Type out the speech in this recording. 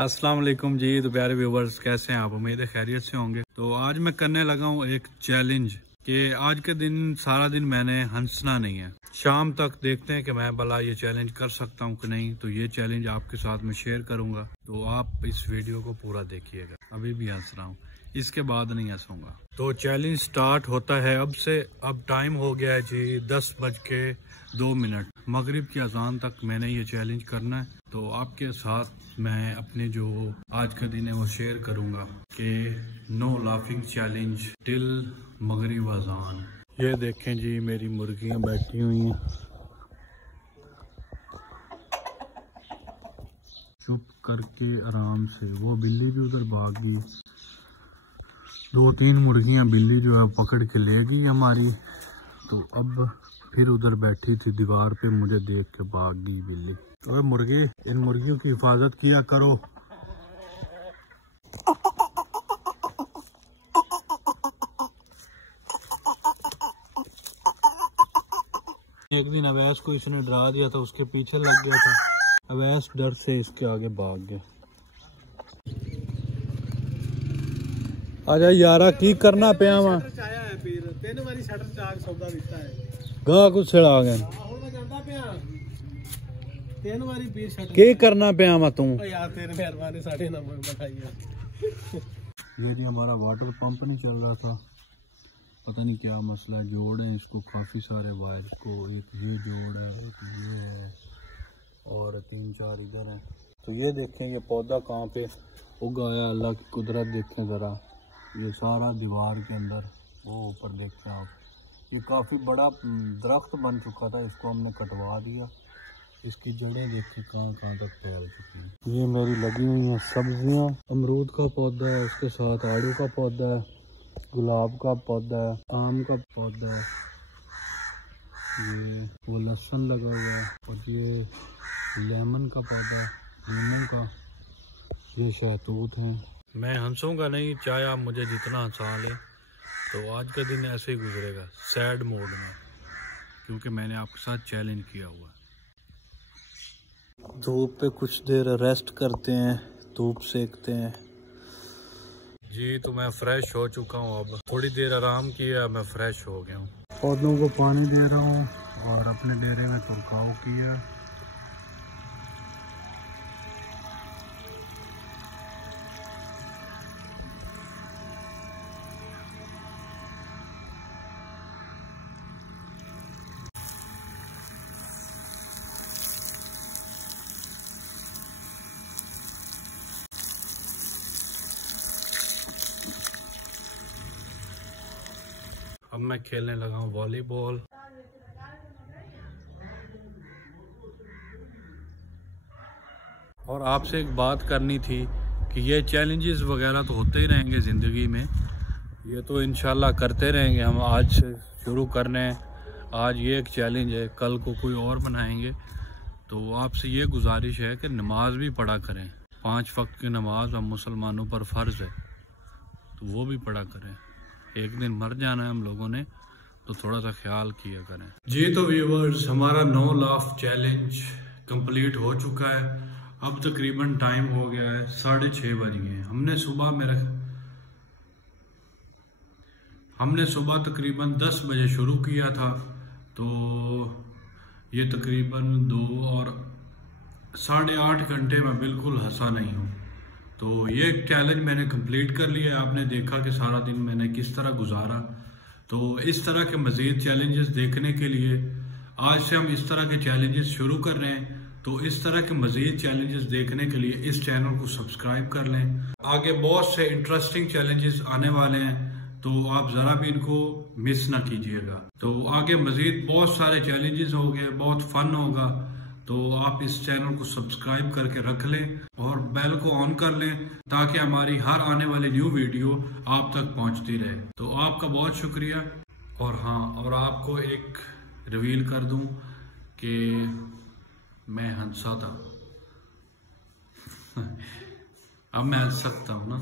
अस्सलाम वालेकुम जी। तो प्यारे व्यूवर्स, कैसे हैं आप? उम्मीद है खैरियत से होंगे। तो आज मैं करने लगा हूँ एक चैलेंज कि आज के दिन सारा दिन मैंने हंसना नहीं है। शाम तक देखते हैं कि मैं भला ये चैलेंज कर सकता हूँ कि नहीं। तो ये चैलेंज आपके साथ में शेयर करूंगा, तो आप इस वीडियो को पूरा देखिएगा। अभी भी हंस रहा हूँ, इसके बाद नहीं हंसूंगा। तो चैलेंज स्टार्ट होता है अब से। अब टाइम हो गया है जी 10:02। मगरिब की अजान तक मैंने ये चैलेंज करना है। तो आपके साथ मैं अपने जो आज का दिन है वो शेयर करूंगा कि नो लाफिंग चैलेंज टिल मगरिब अजान। ये देखें जी, मेरी मुर्गियां बैठी हुई हैं चुप करके आराम से। वो बिल्ली भी उधर भाग गई। 2-3 मुर्गियां बिल्ली जो है पकड़ के ले गई हमारी। तो अब फिर उधर बैठी थी दीवार पे, मुझे देख के भाग गई बिल्ली। अरे मुर्गे, इन मुर्गियों की हिफाजत किया करो। एक दिन अवैस को इसने डरा दिया था, उसके पीछे लग गया था। अवैस डर से इसके आगे भाग गया। आजा यारा, की करना पे आवा गा कुछ आ गए के करना पे आवा तू यार, तेरे मेहरबानी साढ़े नंबर बताइए। ये जी हमारा वाटर पंप नहीं चल रहा था, पता नहीं क्या मसला है। जोड़ है इसको काफ़ी सारे वायर को, एक ये जोड़ है, एक ये है और 3-4 इधर है। तो ये देखें ये पौधा कहाँ पे उगाया, अल्लाह की कुदरत देखें ज़रा। ये सारा दीवार के अंदर, वो ऊपर देखें आप, ये काफ़ी बड़ा दरख्त बन चुका था, इसको हमने कटवा दिया। इसकी जड़ें देखिए कहाँ तक फैल चुकी हैं। ये मेरी लगी हुई हैं सब्जियां। अमरूद का पौधा है, उसके साथ आड़ू का पौधा है, गुलाब का पौधा है, आम का पौधा है, ये वो लहसुन लगा हुआ है और ये लेमन का पौधा है, नींबू का। ये शहतूत है। मैं हंसूंगा नहीं, चाहे आप मुझे जितना हंसा लें। तो आज का दिन ऐसे ही गुजरेगा, सैड मोड में, क्योंकि मैंने आपके साथ चैलेंज किया हुआ है। धूप पे कुछ देर रेस्ट करते हैं, धूप सेकते हैं जी। तो मैं फ्रेश हो चुका हूँ, अब थोड़ी देर आराम किया, मैं फ्रेश हो गया हूँ। पौधों को पानी दे रहा हूँ और अपने डेरे में छिड़काव किया। अब मैं खेलने लगा हूँ वॉलीबॉल। और आपसे एक बात करनी थी कि ये चैलेंजेस वगैरह तो होते ही रहेंगे ज़िंदगी में, ये तो इंशाल्लाह करते रहेंगे। हम आज से शुरू करने हैं, आज ये एक चैलेंज है, कल को कोई और बनाएंगे। तो आपसे ये गुजारिश है कि नमाज भी पढ़ा करें। 5 वक्त की नमाज हम मुसलमानों पर फ़र्ज़ है, तो वो भी पढ़ा करें। एक दिन मर जाना है हम लोगों ने, तो थोड़ा सा ख्याल किया करें जी। तो व्यूवर्स, हमारा नो लाफ चैलेंज कंप्लीट हो चुका है। अब तकरीबन टाइम हो गया है 6:30 बज गए। हमने सुबह तकरीबन 10 बजे शुरू किया था। तो ये तकरीबन 2 और 8.5 घंटे में बिल्कुल हंसा नहीं हूँ। तो ये चैलेंज मैंने कंप्लीट कर लिया। आपने देखा कि सारा दिन मैंने किस तरह गुजारा। तो इस तरह के मज़ीद चैलेंजेस देखने के लिए आज से हम इस तरह के चैलेंजेस शुरू कर रहे हैं। तो इस तरह के मज़ीद चैलेंजेस देखने के लिए इस चैनल को सब्सक्राइब कर लें। आगे बहुत से इंटरेस्टिंग चैलेंजेस आने वाले हैं, तो आप ज़रा भी इनको मिस ना कीजिएगा। तो आगे मज़ीद बहुत सारे चैलेंजेस होंगे, बहुत फन होगा। तो आप इस चैनल को सब्सक्राइब करके रख लें और बेल को ऑन कर लें, ताकि हमारी हर आने वाली न्यू वीडियो आप तक पहुंचती रहे। तो आपका बहुत शुक्रिया। और हाँ, और आपको एक रिवील कर दूं कि मैं हंसा था। अब मैं हंस सकता हूँ ना।